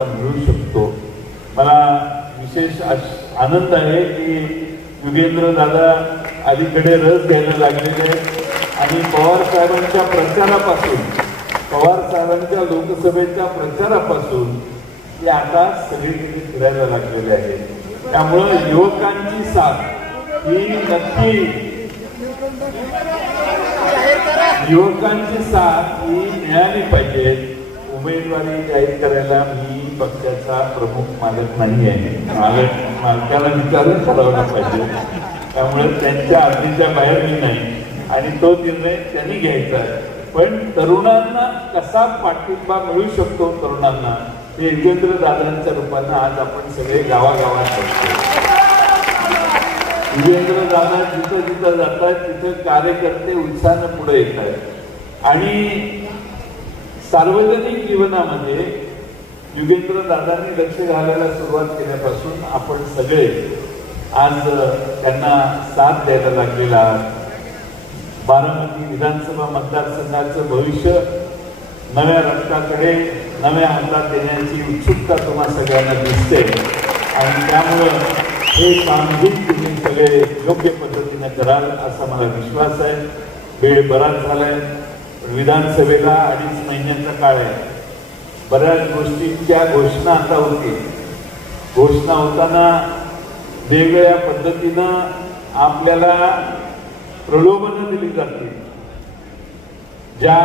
मिळू शकतो. मला विशेष आनंद आहे की युगेंद्र दादा अलीकडे रस घ्यायला लागलेले आहेत. आणि पवार साहेबांच्या प्रचारापासून पवार साहेबांच्या लोकसभेच्या प्रचारापासून ते आता सगळीकडे फिरायला लागलेले आहेत. त्यामुळं युवकांची साथ ही नक्की युवकांची साथ ही मिळाली पाहिजे. उमेदवारी जाहीर करायला मी पक्षाचा प्रमुख मालक नाही आहे मालक मालकाला विचारून ठरवला पाहिजे. त्यामुळे त्यांच्या आधीच्या बाहेर मी नाही. आणि तो निर्णय त्यांनी घ्यायचा आहे. पण तरुणांना कसा पाठिंबा मिळू शकतो तरुणांना हे युगेंद्र दादांच्या रूपानं आज आपण सगळे गावागावात बघतो युगेंद्र दादा जिथं जिथं जातात तिथं कार्यकर्ते उत्साहानं पुढे येत आहेत आणि सार्वजनिक जीवनामध्ये युगेंद्र दादांनी लक्ष घालायला सुरुवात केल्यापासून आपण सगळे आज त्यांना साथ द्यायला लागलेला आहात. बारामती विधानसभा मतदारसंघाचं भविष्य नव्या रक्ताकडे नव्या हातात देण्याची उत्सुकता तुम्हा सगळ्यांना दिसते. आणि त्यामुळं हे कामही तुम्ही सगळे योग्य पद्धतीने कराल असा मला विश्वास आहे. वेळ बराच झालाय. आहे विधानसभेला अडीच महिन्यांचा काळ आहे. बऱ्याच गोष्टींच्या घोषणा आता होतील घोषणा होताना वेगवेगळ्या पद्धतीनं आपल्याला प्रलोभनं दिली जातील ज्या